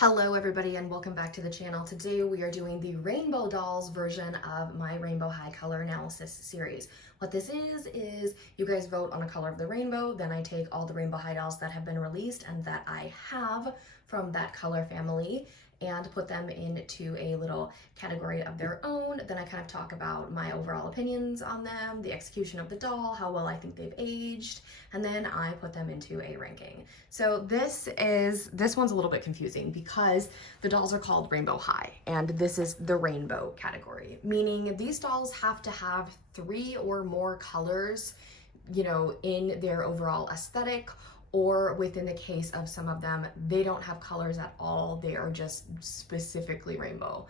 Hello everybody and welcome back to the channel. Today we are doing the Rainbow Dolls version of my Rainbow High Color Analysis series. What this is you guys vote on a color of the rainbow, then I take all the Rainbow High dolls that have been released and that I have from that color family and put them into a little category of their own. Then I kind of talk about my overall opinions on them, the execution of the doll, how well I think they've aged, and then I put them into a ranking. So this one's a little bit confusing because the dolls are called Rainbow High and this is the rainbow category, meaning these dolls have to have 3 or more colors, you know, in their overall aesthetic, or within the case of some of them, they don't have colors at all. They are just specifically rainbow.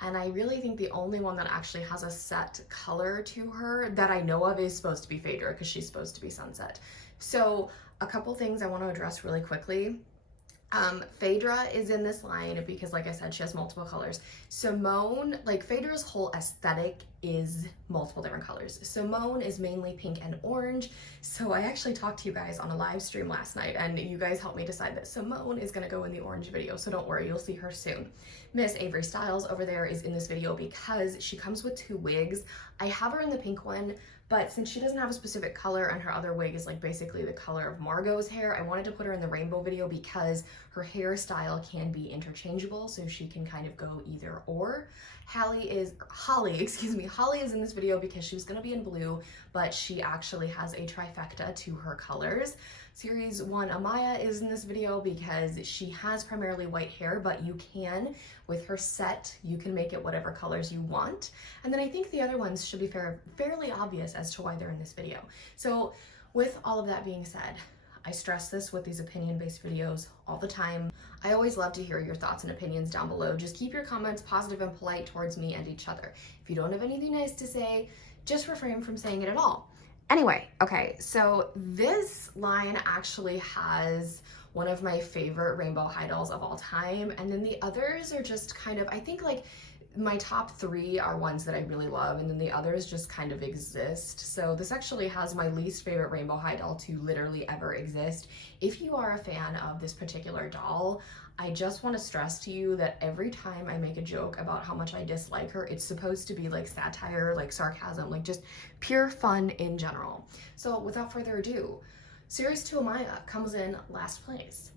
And I really think the only one that actually has a set color to her that I know of is supposed to be Phaedra, because she's supposed to be sunset. So a couple things I want to address really quickly. Phaedra is in this line because, like I said, she has multiple colors. Simone, like Phaedra's whole aesthetic is multiple different colors. Simone is mainly pink and orange. So I actually talked to you guys on a live stream last night and you guys helped me decide that Simone is gonna go in the orange video. So don't worry, you'll see her soon. Miss Avery Styles over there is in this video because she comes with 2 wigs. I have her in the pink one, but since she doesn't have a specific color and her other wig is like basically the color of Margot's hair, I wanted to put her in the rainbow video because her hairstyle can be interchangeable, so she can kind of go either or. Holly is in this video because she was gonna be in blue, but she actually has a trifecta to her colors. Series 1 Amaya is in this video because she has primarily white hair, but you can, with her set, you can make it whatever colors you want. And then I think the other ones should be fairly obvious as to why they're in this video. So with all of that being said, I stress this with these opinion-based videos all the time. I always love to hear your thoughts and opinions down below. Just keep your comments positive and polite towards me and each other. If you don't have anything nice to say, just refrain from saying it at all. Anyway, okay, so this line actually has one of my favorite Rainbow High dolls of all time, and then the others are just kind of, I think like my top 3 are ones that I really love, and then the others just kind of exist. So this actually has my least favorite Rainbow High doll to literally ever exist. If you are a fan of this particular doll, I just want to stress to you that every time I make a joke about how much I dislike her, it's supposed to be like satire, like sarcasm, like just pure fun in general. So without further ado, Series 2 Amaya comes in last place.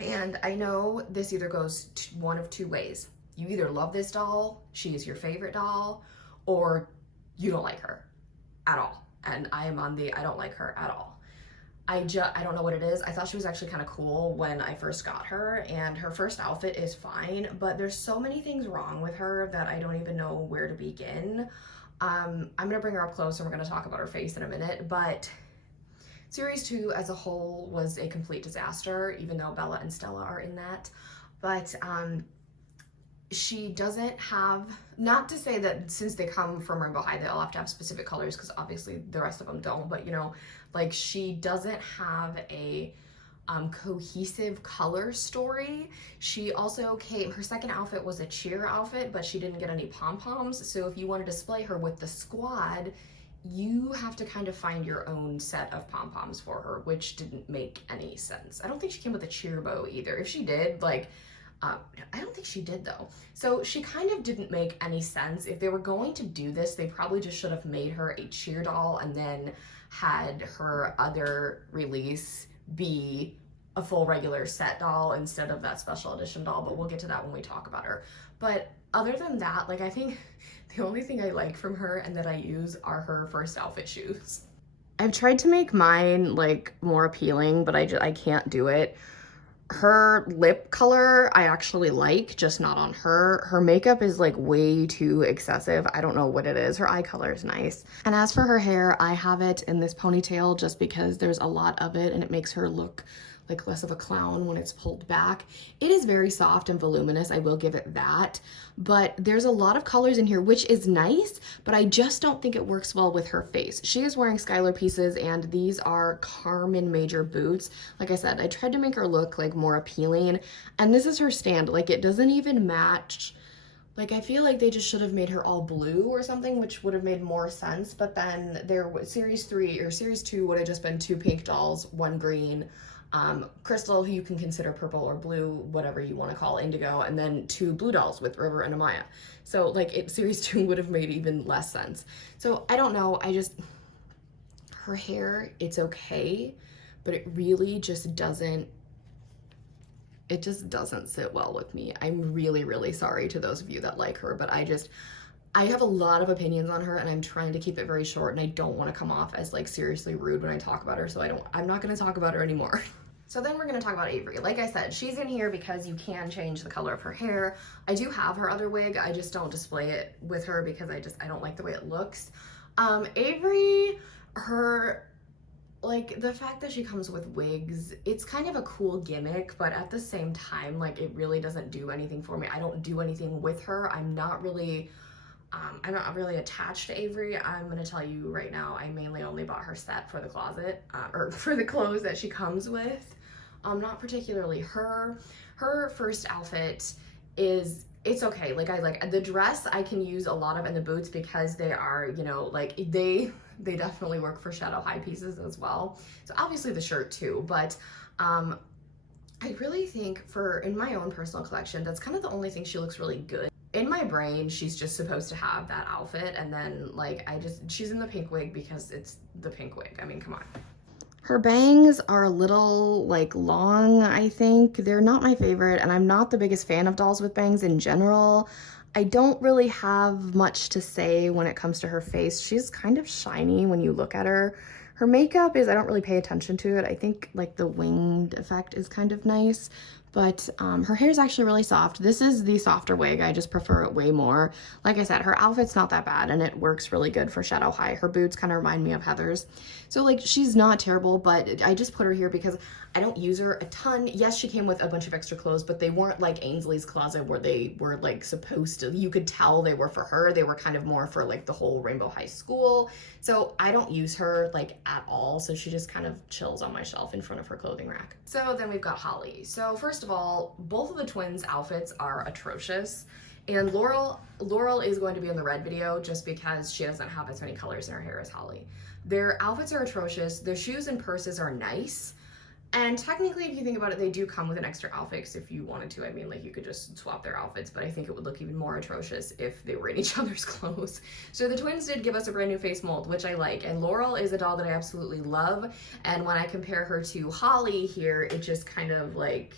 And I know this either goes one of 2 ways. You either love this doll, she is your favorite doll, or you don't like her at all. And I am on the I don't like her at all. I don't know what it is. I thought she was actually kind of cool when I first got her, and her first outfit is fine, but there's so many things wrong with her that I don't even know where to begin. I'm gonna bring her up close and we're gonna talk about her face in a minute, but Series 2 as a whole was a complete disaster, even though Bella and Stella are in that. But she doesn't have, not to say that since they come from Rainbow High they all have to have specific colors, because obviously the rest of them don't, but you know, like she doesn't have a cohesive color story. She also her second outfit was a cheer outfit, but she didn't get any pom-poms, so if you want to display her with the squad, you have to kind of find your own set of pom-poms for her, which didn't make any sense. I don't think she came with a cheer bow either. If she did, like, I don't think she did though. So she kind of didn't make any sense. If they were going to do this, they probably just should have made her a cheer doll and then had her other release be a full regular set doll instead of that special edition doll, but we'll get to that when we talk about her. But other than that, like I think the only thing I like from her and that I use are her first outfit shoes. I've tried to make mine like more appealing, but I can't do it. Her lip color I actually like, just not on her. Her makeup is like way too excessive. I don't know what it is. Her eye color is nice. And as for her hair, I have it in this ponytail just because there's a lot of it and it makes her look like less of a clown when it's pulled back. It is very soft and voluminous, I will give it that, but there's a lot of colors in here, which is nice, but I just don't think it works well with her face. She is wearing Skylar pieces, and these are Carmen Major boots. Like I said, I tried to make her look like more appealing, and this is her stand. Like it doesn't even match. Like I feel like they just should have made her all blue or something, which would have made more sense, but then Series 3 or Series 2 would have just been 2 pink dolls, 1 green. Crystal, who you can consider purple or blue, whatever you want to call indigo, and then 2 blue dolls with River and Amaya. So like series 2 would have made even less sense. So I don't know, her hair, it's okay, but it really just doesn't sit well with me. I'm really, really sorry to those of you that like her, but I have a lot of opinions on her, and I'm trying to keep it very short, and I don't want to come off as like seriously rude when I talk about her, so I'm not going to talk about her anymore. So then we're going to talk about Avery. Like I said, she's in here because you can change the color of her hair. I do have her other wig, I just don't display it with her because I don't like the way it looks. Avery, like, the fact that she comes with wigs, it's kind of a cool gimmick, but at the same time, like, it really doesn't do anything for me. I don't do anything with her. I'm not really attached to Avery. I'm gonna tell you right now, I mainly only bought her set for the closet, or for the clothes that she comes with. Not particularly her. Her first outfit it's okay. Like, I like the dress I can use a lot of, and the boots, because they are, you know, like they definitely work for shadow high pieces as well. So obviously the shirt too, but I really think in my own personal collection, that's kind of the only thing she looks really good. In my brain, she's just supposed to have that outfit, and then like she's in the pink wig because it's the pink wig. I mean, come on. Her bangs are a little like long, I think. They're not my favorite, and I'm not the biggest fan of dolls with bangs in general. I don't really have much to say when it comes to her face. She's kind of shiny when you look at her. Her makeup I don't really pay attention to it. I think like the winged effect is kind of nice, but her hair is actually really soft. This is the softer wig. I just prefer it way more. Like I said, her outfit's not that bad, and it works really good for shadow high. Her boots kind of remind me of Heather's. So like, she's not terrible, but I just put her here because I don't use her a ton. Yes, she came with a bunch of extra clothes, but they weren't like Ainsley's closet where they were like supposed to, you could tell they were for her. They were kind of more for like the whole Rainbow High School. So I don't use her like at all. So she just kind of chills on my shelf in front of her clothing rack. So then we've got Holly. So first of all, both of the twins' outfits are atrocious. And Laurel is going to be in the red video just because she doesn't have as many colors in her hair as Holly. Their outfits are atrocious. Their shoes and purses are nice. And technically, if you think about it, they do come with an extra outfit, because if you wanted to, I mean, like, you could just swap their outfits, but I think it would look even more atrocious if they were in each other's clothes. So the twins did give us a brand new face mold, which I like, and Laurel is a doll that I absolutely love, and when I compare her to Holly here, it just kind of, like,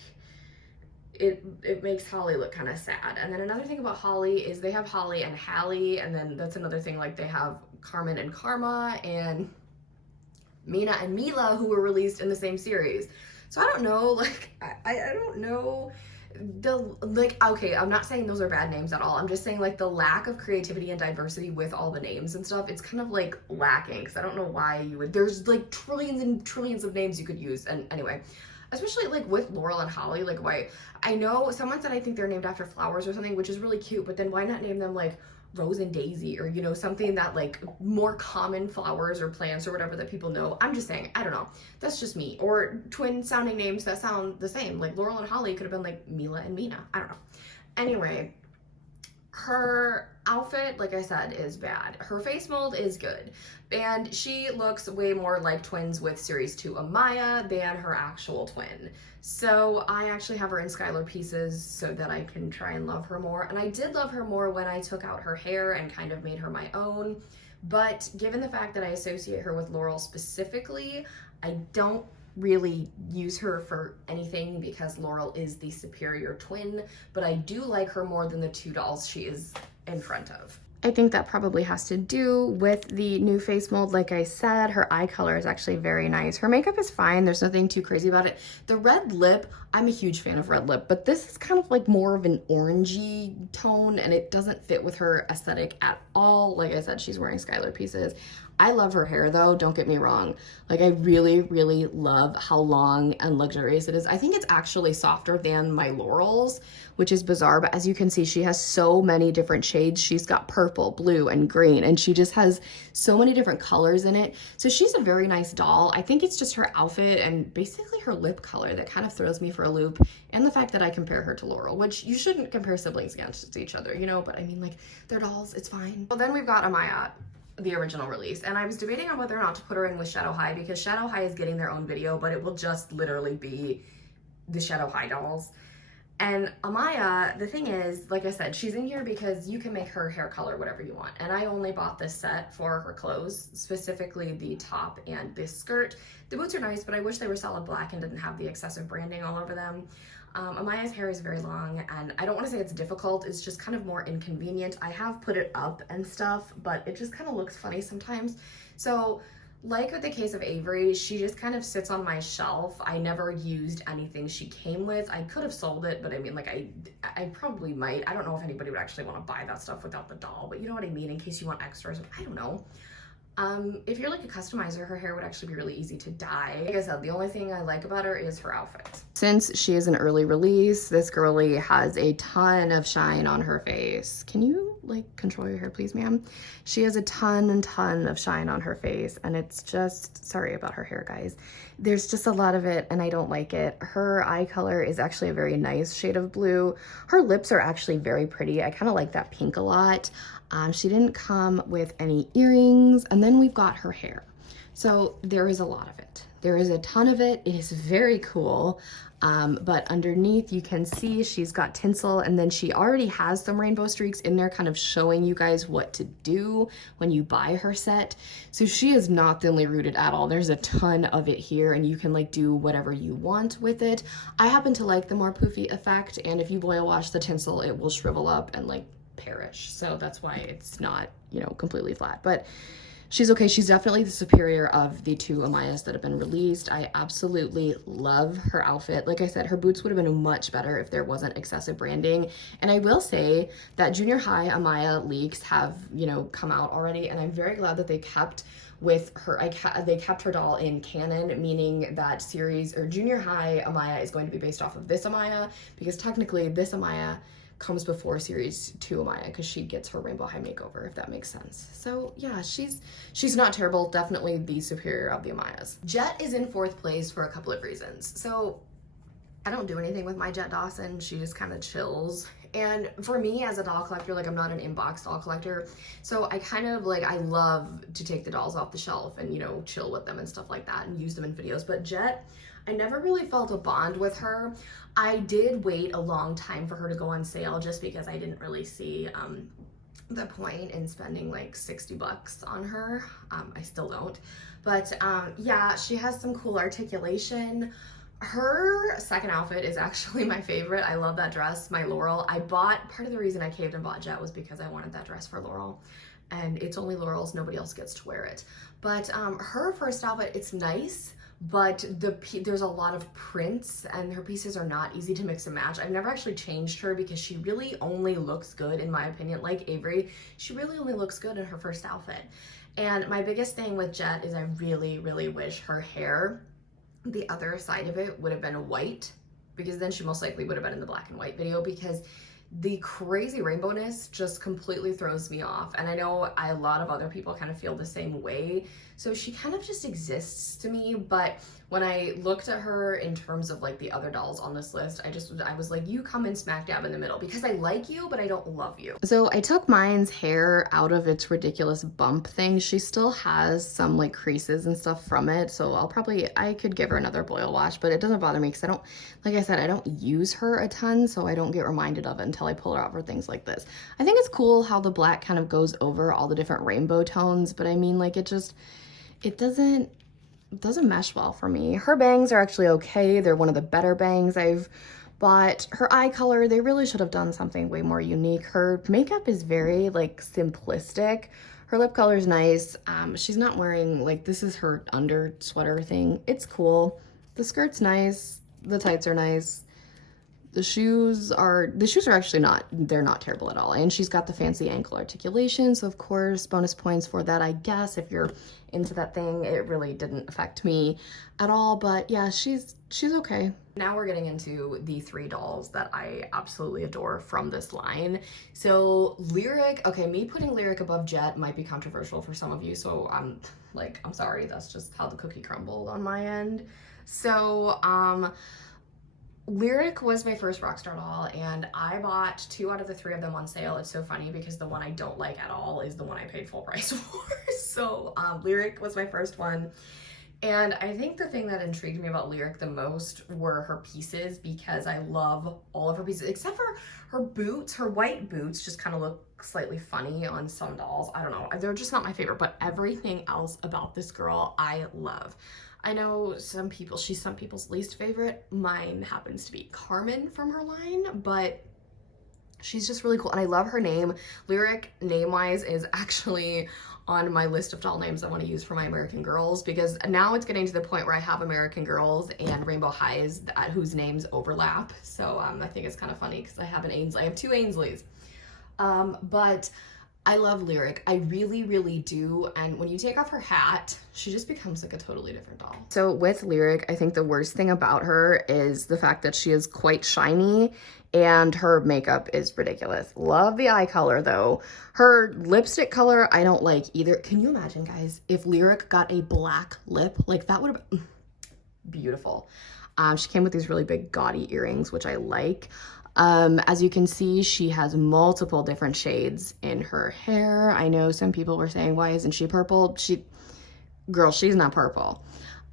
it makes Holly look kind of sad. And then another thing about Holly is they have Holly and Hallie, and then that's another thing, like, they have Carmen and Karma, and Mina and Mila, who were released in the same series. So I don't know, like, I don't know, okay, I'm not saying those are bad names at all. I'm just saying, like, the lack of creativity and diversity with all the names and stuff, it's kind of, like, lacking, because I don't know why you would, there's, like, trillions and trillions of names you could use, and anyway. Especially, like, with Laurel and Holly, like, why, I know someone said I think they're named after flowers or something, which is really cute, but then why not name them, like, Rose and Daisy, or, you know, something that, like, more common flowers or plants or whatever that people know. I'm just saying, I don't know, that's just me. Or twin sounding names that sound the same, like Laurel and Holly could have been like Mila and Mina, I don't know. Anyway, her outfit, like I said, is bad. Her face mold is good, and she looks way more like twins with series 2 Amaya than her actual twin. So I actually have her in Skylar pieces so that I can try and love her more, and I did love her more when I took out her hair and kind of made her my own. But given the fact that I associate her with Laurel specifically, I don't really use her for anything because Laurel is the superior twin, but I do like her more than the 2 dolls she is in front of. I think that probably has to do with the new face mold. Like I said, her eye color is actually very nice. Her makeup is fine. There's nothing too crazy about it. The red lip, I'm a huge fan of red lip, but this is kind of like more of an orangey tone, and it doesn't fit with her aesthetic at all. Like I said, she's wearing Skylar pieces. I love her hair though, don't get me wrong. Like, I really, really love how long and luxurious it is. I think it's actually softer than my Laurel's, which is bizarre, but as you can see, she has so many different shades. She's got purple, blue, and green, and she just has so many different colors in it. So she's a very nice doll. I think it's just her outfit and basically her lip color that kind of throws me for a loop, and the fact that I compare her to Laurel, which you shouldn't compare siblings against each other, you know, but I mean, like, they're dolls, it's fine. Well, then we've got Amaya. the original release. And I was debating on whether or not to put her in with Shadow High, because Shadow High is getting their own video, but it will just literally be the Shadow High dolls. And Amaya, the thing is, like I said, she's in here because you can make her hair color whatever you want. And I only bought this set for her clothes, specifically the top and this skirt. The boots are nice, but I wish they were solid black and didn't have the excessive branding all over them. Amaya's hair is very long, and I don't want to say it's difficult, it's just kind of more inconvenient. I have put it up and stuff, but it just kind of looks funny sometimes. So, like with the case of Avery, she just kind of sits on my shelf. I never used anything she came with. I could have sold it, but I mean, like, I probably might. I don't know if anybody would actually want to buy that stuff without the doll, but you know what I mean, in case you want extras. I don't know. If you're like a customizer, her hair would actually be really easy to dye. Like I said, the only thing I like about her is her outfit. Since she is an early release, this girly has a ton of shine on her face. Can you like control your hair, please, ma'am? She has a ton of shine on her face, and it's just, sorry about her hair, guys. There's just a lot of it, and I don't like it. Her eye color is actually a very nice shade of blue. Her lips are actually very pretty. I kind of like that pink a lot. She didn't come with any earrings, and then we've got her hair. So there is a lot of it. There is a ton of it. It is very cool. But underneath you can see she's got tinsel, and then she already has some rainbow streaks in there kind of showing you guys what to do when you buy her set. So she is not thinly rooted at all. There's a ton of it here, and you can like do whatever you want with it. I happen to like the more poofy effect, and if you boil wash the tinsel, it will shrivel up and like perish. So that's why it's not, you know, completely flat. But she's okay. She's definitely the superior of the two Amayas that have been released. I absolutely love her outfit. Like I said, her boots would have been much better if there wasn't excessive branding. And I will say that junior high Amaya leaks have, you know, come out already, and I'm very glad that they kept with her. They kept her doll in canon, meaning that series or junior high Amaya is going to be based off of this Amaya, because technically this Amaya comes before series 2 Amaya, because she gets her rainbow high makeover, if that makes sense. So yeah, she's not terrible. Definitely the superior of the Amayas. Jett is in 4th place for a couple of reasons. So I don't do anything with my Jett Dawson. She just kind of chills. And for me as a doll collector, like I'm not an inbox doll collector, so I kind of like, I love to take the dolls off the shelf and, you know, chill with them and stuff like that and use them in videos. But Jett, I never really felt a bond with her. I did wait a long time for her to go on sale just because I didn't really see the point in spending like 60 bucks on her. I still don't. But yeah, she has some cool articulation. Her second outfit is actually my favorite. I love that dress, my Laurel. Part of the reason I caved and bought Jett was because I wanted that dress for Laurel. And it's only Laurel's, nobody else gets to wear it. But her first outfit, it's nice, but there's a lot of prints and her pieces are not easy to mix and match. I've never actually changed her because she really only looks good, in my opinion, like Avery, she really only looks good in her first outfit. And my biggest thing with Jett is I really, really wish her hair, the other side of it, would have been white, because then she most likely would have been in the black and white video, because the crazy rainbowness just completely throws me off. And I know a lot of other people kind of feel the same way. So she kind of just exists to me. But when I looked at her in terms of like the other dolls on this list, I was like, you come in smack dab in the middle, because I like you, but I don't love you. So I took mine's hair out of its ridiculous bump thing. She still has some like creases and stuff from it. So I could give her another boil wash, but it doesn't bother me because I don't, like I said, I don't use her a ton. So I don't get reminded of it until I pull her out for things like this. I think it's cool how the black kind of goes over all the different rainbow tones, but I mean, like, it doesn't mesh well for me. Her bangs are actually okay. They're one of the better bangs I've bought. Her eye color, they really should have done something way more unique. Her makeup is very like simplistic. Her lip color is nice. She's not wearing, like, this is her under sweater thing. It's cool. The skirt's nice. The tights are nice. The shoes are actually they're not terrible at all. And she's got the fancy ankle articulation. So of course, bonus points for that, I guess, if you're into that thing. It really didn't affect me at all, but yeah, she's okay. Now we're getting into the 3 dolls that I absolutely adore from this line. So Lyric, okay, me putting Lyric above Jett might be controversial for some of you. So I'm sorry, that's just how the cookie crumbled on my end. So, Lyric was my first Rockstar doll, and I bought 2 out of the 3 of them on sale. It's so funny because the one I don't like at all is the one I paid full price for. So Lyric was my first one. And I think the thing that intrigued me about Lyric the most were her pieces, because I love all of her pieces, except for her boots. Her white boots just kind of look slightly funny on some dolls. I don't know. They're just not my favorite, but everything else about this girl I love. I know she's some people's least favorite. Mine happens to be Carmen from her line, but she's just really cool. And I love her name. Lyric, name-wise, is actually on my list of doll names I want to use for my American Girls, because now it's getting to the point where I have American Girls and Rainbow Highs whose names overlap. So I think it's kind of funny because I have I have 2 Ainsleys. But I love Lyric. I really, really do. And when you take off her hat, she just becomes like a totally different doll. So with Lyric, I think the worst thing about her is the fact that she is quite shiny and her makeup is ridiculous. Love the eye color though. Her lipstick color, I don't like either. Can you imagine, guys, if Lyric got a black lip? Like, that would have been beautiful. She came with these really big gaudy earrings, which I like. As you can see, she has multiple different shades in her hair. I know some people were saying, why isn't she purple? Girl, she's not purple.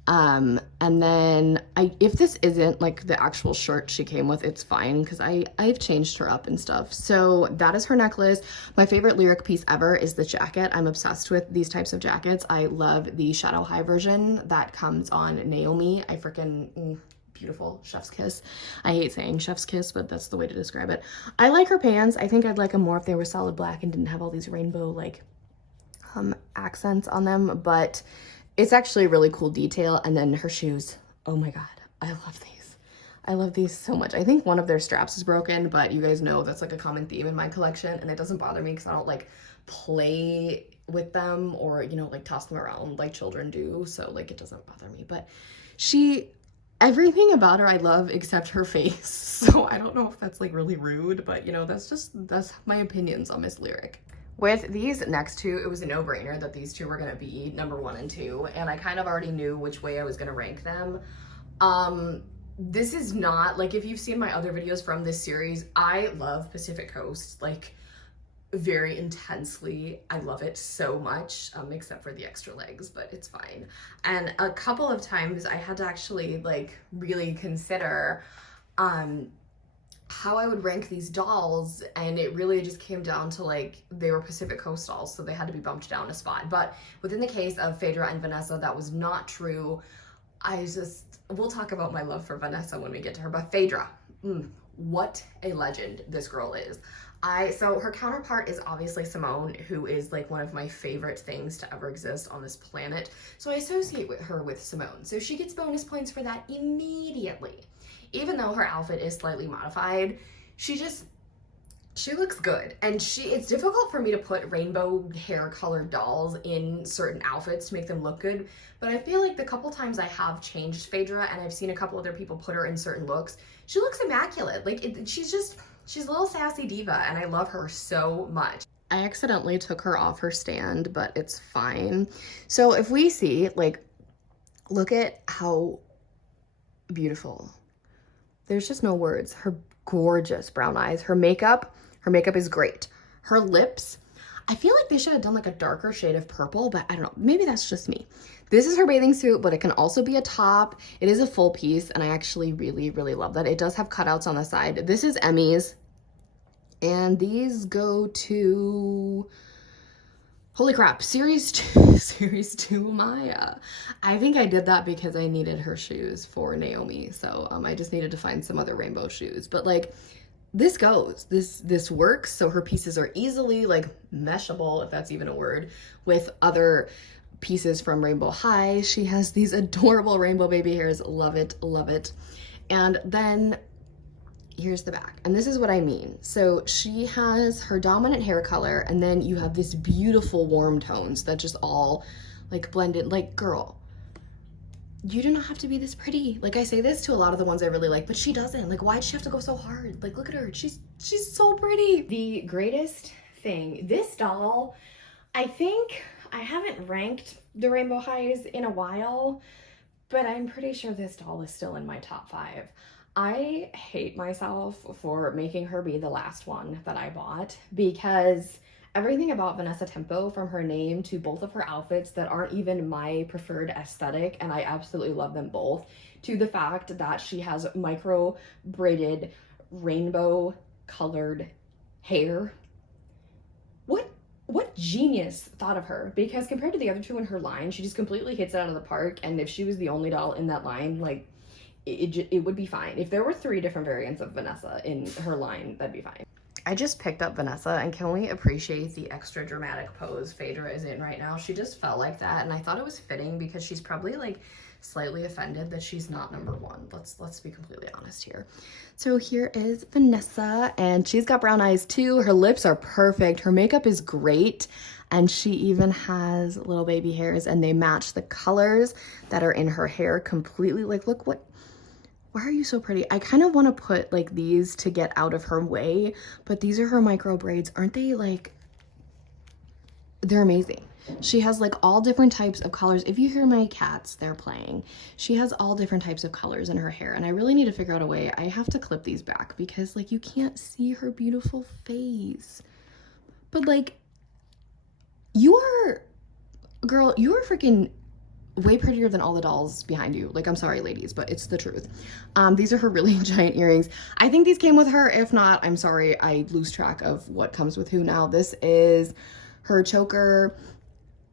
And then if this isn't like the actual shirt she came with, it's fine, because I've changed her up and stuff. So that is her necklace. My favorite Lyric piece ever is the jacket. I'm obsessed with these types of jackets. I love the Shadow High version that comes on Naomi. I freaking beautiful. Chef's kiss. I hate saying chef's kiss, but that's the way to describe it. I like her pants. I think I'd like them more if they were solid black and didn't have all these rainbow like accents on them, but it's actually a really cool detail. And then her shoes, oh my god, I love these. I love these so much. I think one of their straps is broken, but you guys know that's like a common theme in my collection, and it doesn't bother me because I don't like play with them or, you know, like toss them around like children do, so like it doesn't bother me. But everything about her I love except her face. So I don't know if that's like really rude, but you know, that's my opinions on Miss Lyric. With these next 2, it was a no-brainer that these 2 were gonna be number 1 and 2, and I kind of already knew which way I was gonna rank them. This is not, like, if you've seen my other videos from this series, I love Pacific Coast, like, very intensely. I love it so much, except for the extra legs, but it's fine. And a couple of times I had to actually like really consider how I would rank these dolls, and it really just came down to like, they were Pacific Coast dolls, so they had to be bumped down a spot. But within the case of Phaedra and Vanessa, that was not true. We'll talk about my love for Vanessa when we get to her, but Phaedra, what a legend this girl is. So her counterpart is obviously Simone, who is like one of my favorite things to ever exist on this planet. So I associate her with Simone. So she gets bonus points for that immediately. Even though her outfit is slightly modified, she looks good. And it's difficult for me to put rainbow hair colored dolls in certain outfits to make them look good. But I feel like the couple times I have changed Phaedra and I've seen a couple other people put her in certain looks, she looks immaculate. Like she's a little sassy diva, and I love her so much. I accidentally took her off her stand, but it's fine. So if we see, like, look at how beautiful. There's just no words. Her gorgeous brown eyes. Her makeup is great. Her lips, I feel like they should have done like a darker shade of purple, but I don't know. Maybe that's just me. This is her bathing suit, but it can also be a top. It is a full piece, and I actually really, really love that. It does have cutouts on the side. This is Emmy's, and these go to, holy crap, Series 2 Maya. I think I did that because I needed her shoes for Naomi, so I just needed to find some other rainbow shoes. But like, this works, so her pieces are easily like meshable, if that's even a word, with other pieces from Rainbow High. She has these adorable rainbow baby hairs. Love it, love it. And then here's the back, and this is what I mean. So she has her dominant hair color, and then you have this beautiful warm tones that just all like blend in. Like, girl, you do not have to be this pretty. Like, I say this to a lot of the ones I really like, but she doesn't. Like, why'd she have to go so hard? Like, look at her. She's so pretty. The greatest thing, this doll, I think I haven't ranked the Rainbow Highs in a while, but I'm pretty sure this doll is still in my top 5. I hate myself for making her be the last one that I bought because everything about Vanessa Tempo, from her name to both of her outfits that aren't even my preferred aesthetic, and I absolutely love them both, to the fact that she has micro braided rainbow colored hair. What genius thought of her? Because compared to the other two in her line, she just completely hits it out of the park. And if she was the only doll in that line, like, it would be fine. If there were 3 different variants of Vanessa in her line, that'd be fine. I just picked up Vanessa, and can we appreciate the extra dramatic pose Phaedra is in right now? She just felt like that, and I thought it was fitting because she's probably like slightly offended that she's not #1. Let's be completely honest here. So here is Vanessa, and she's got brown eyes too. Her lips are perfect. Her makeup is great, and she even has little baby hairs, and they match the colors that are in her hair completely. Like, look what. Why are you so pretty? I kind of want to put like these to get out of her way, but these are her micro braids. Aren't they like, they're amazing. She has like all different types of colors. If you hear my cats, they're playing. She has all different types of colors in her hair, and I really need to figure out a way. I have to clip these back because like you can't see her beautiful face. But like, you are, girl, you are freaking way prettier than all the dolls behind you. Like, I'm sorry, ladies, but it's the truth. These are her really giant earrings. I think these came with her. If not, I'm sorry. I lose track of what comes with who now. This is her choker.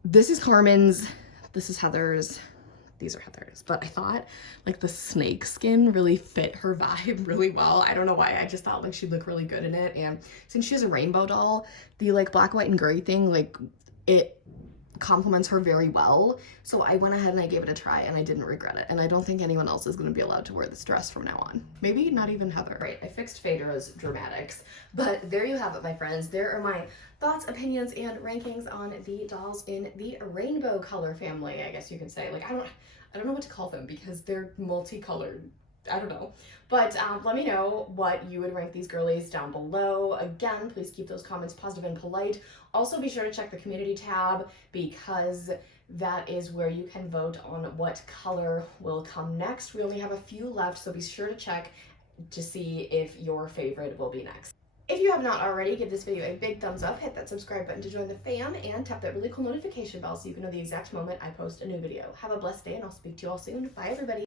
This is Carmen's. This is Heather's. These are Heather's. But I thought like the snake skin really fit her vibe really well. I don't know why. I just thought like she'd look really good in it. And since she's a rainbow doll, the like black, white, and gray thing, like it compliments her very well. So I went ahead and I gave it a try, and I didn't regret it. And I don't think anyone else is going to be allowed to wear this dress from now on. Maybe not even Heather. Right, I fixed Phaedra's dramatics. But there you have it, my friends. There are my thoughts, opinions, and rankings on the dolls in the rainbow color family, I guess you could say. Like, I don't know what to call them because they're multicolored. I don't know. But let me know what you would rank these girlies down below. Again, please keep those comments positive and polite. Also, be sure to check the community tab because that is where you can vote on what color will come next. We only have a few left, so be sure to check to see if your favorite will be next. If you have not already, give this video a big thumbs up, hit that subscribe button to join the fam, and tap that really cool notification bell so you can know the exact moment I post a new video. Have a blessed day, and I'll speak to you all soon. Bye, everybody.